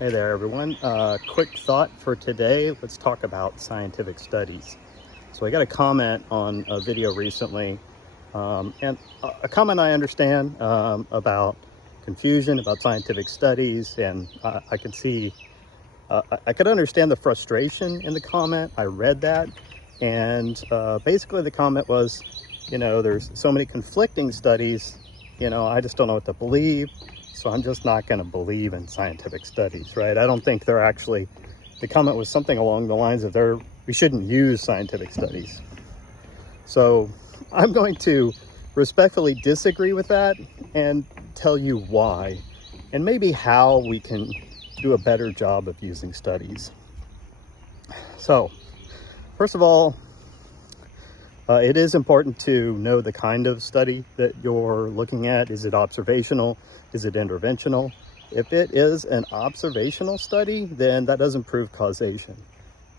Hey there, everyone. Quick thought for today. Let's talk about scientific studies. So I got a comment on a video recently, and a comment I understand about confusion about scientific studies, and I could see, I could understand the frustration in the comment. I read that, and basically the comment was, there's so many conflicting studies, I just don't know what to believe. So I'm just not going to believe in scientific studies, right? I don't think they're actually, the comment was something along the lines of we shouldn't use scientific studies. So I'm going to respectfully disagree with that and tell you why, and maybe how we can do a better job of using studies. So first of all, it is important to know the kind of study that you're looking at. Is it observational? Is it interventional? If it is an observational study, then that doesn't prove causation.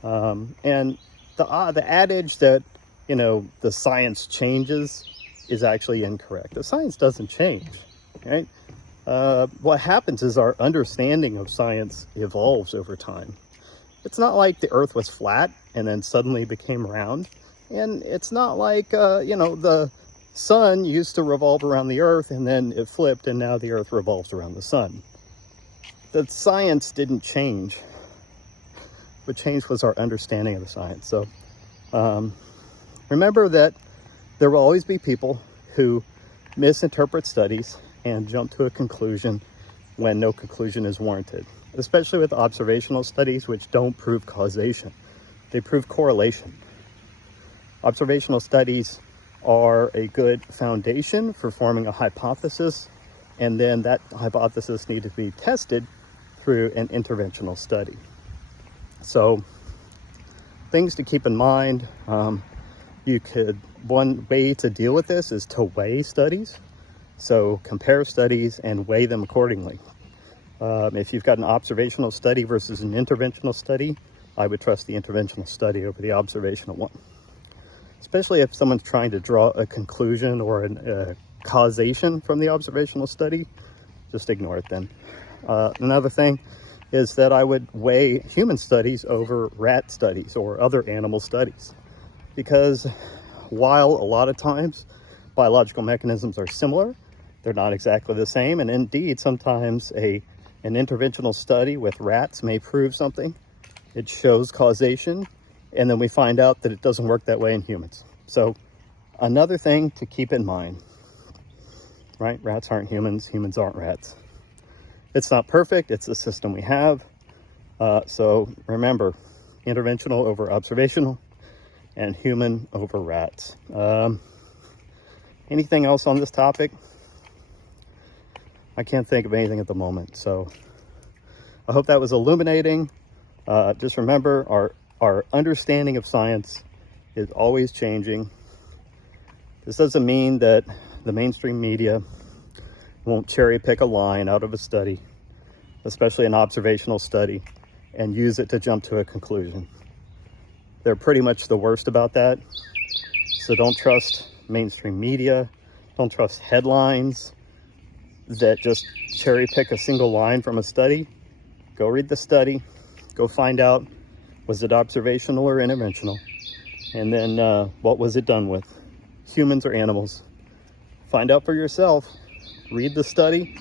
And the adage that, the science changes is actually incorrect. The science doesn't change, right? What happens is our understanding of science evolves over time. It's not like the Earth was flat and then suddenly became round. And it's not like, the sun used to revolve around the Earth and then it flipped and now the Earth revolves around the sun. The science didn't change. What changed was our understanding of the science. So remember that there will always be people who misinterpret studies and jump to a conclusion when no conclusion is warranted, especially with observational studies, which don't prove causation. They prove correlation. Observational studies are a good foundation for forming a hypothesis, and then that hypothesis needs to be tested through an interventional study. So things to keep in mind, one way to deal with this is to weigh studies. So compare studies and weigh them accordingly. If you've got an observational study versus an interventional study, I would trust the interventional study over the observational one. Especially if someone's trying to draw a conclusion or a causation from the observational study, just ignore it then. Another thing is that I would weigh human studies over rat studies or other animal studies, because while a lot of times biological mechanisms are similar, they're not exactly the same. And indeed, sometimes an interventional study with rats may prove something. It shows causation, and then we find out that it doesn't work that way in humans. So another thing to keep in mind, right? Rats aren't humans, humans aren't rats. It's not perfect, it's the system we have. So remember, interventional over observational and human over rats. Anything else on this topic? I can't think of anything at the moment. So I hope that was illuminating. Just remember, our understanding of science is always changing. This doesn't mean that the mainstream media won't cherry pick a line out of a study, especially an observational study, and use it to jump to a conclusion. They're pretty much the worst about that. So don't trust mainstream media. Don't trust headlines that just cherry pick a single line from a study. Go read the study. Go find out, was it observational or interventional? And then what was it done with? Humans or animals? Find out for yourself. Read the study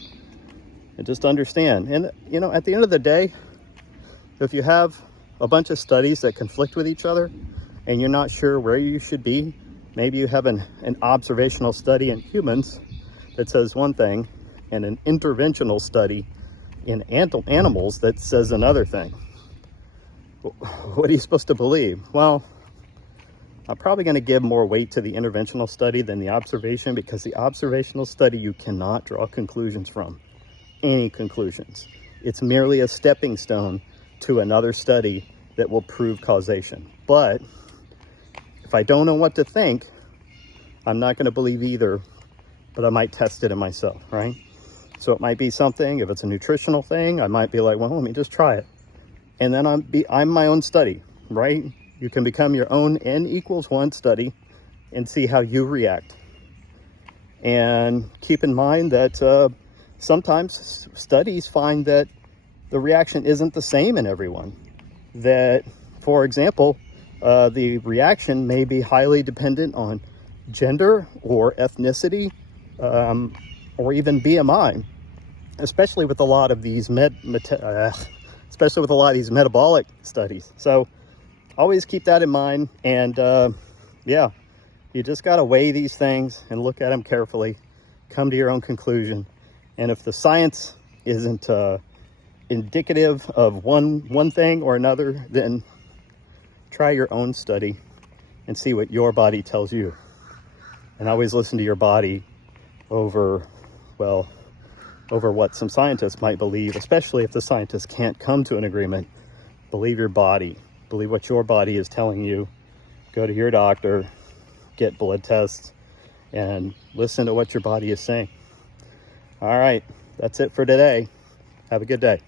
and just understand. And, at the end of the day, if you have a bunch of studies that conflict with each other and you're not sure where you should be, maybe you have an observational study in humans that says one thing and an interventional study in animals that says another thing. What are you supposed to believe? Well, I'm probably going to give more weight to the interventional study than the observation, because the observational study you cannot draw conclusions from. Any conclusions. It's merely a stepping stone to another study that will prove causation. But if I don't know what to think, I'm not going to believe either, but I might test it in myself, right? So it might be something, if it's a nutritional thing, I might be like, well, let me just try it. And then I'm my own study, right? You can become your own N=1 study and see how you react. And keep in mind that sometimes studies find that the reaction isn't the same in everyone. That, for example, the reaction may be highly dependent on gender or ethnicity, or even BMI, especially with a lot of these metabolic studies. So always keep that in mind. And yeah, you just got to weigh these things and look at them carefully, come to your own conclusion. And if the science isn't indicative of one thing or another, then try your own study and see what your body tells you. And always listen to your body over what some scientists might believe, especially if the scientists can't come to an agreement. Believe your body. Believe what your body is telling you. Go to your doctor, get blood tests, and listen to what your body is saying. All right, that's it for today. Have a good day.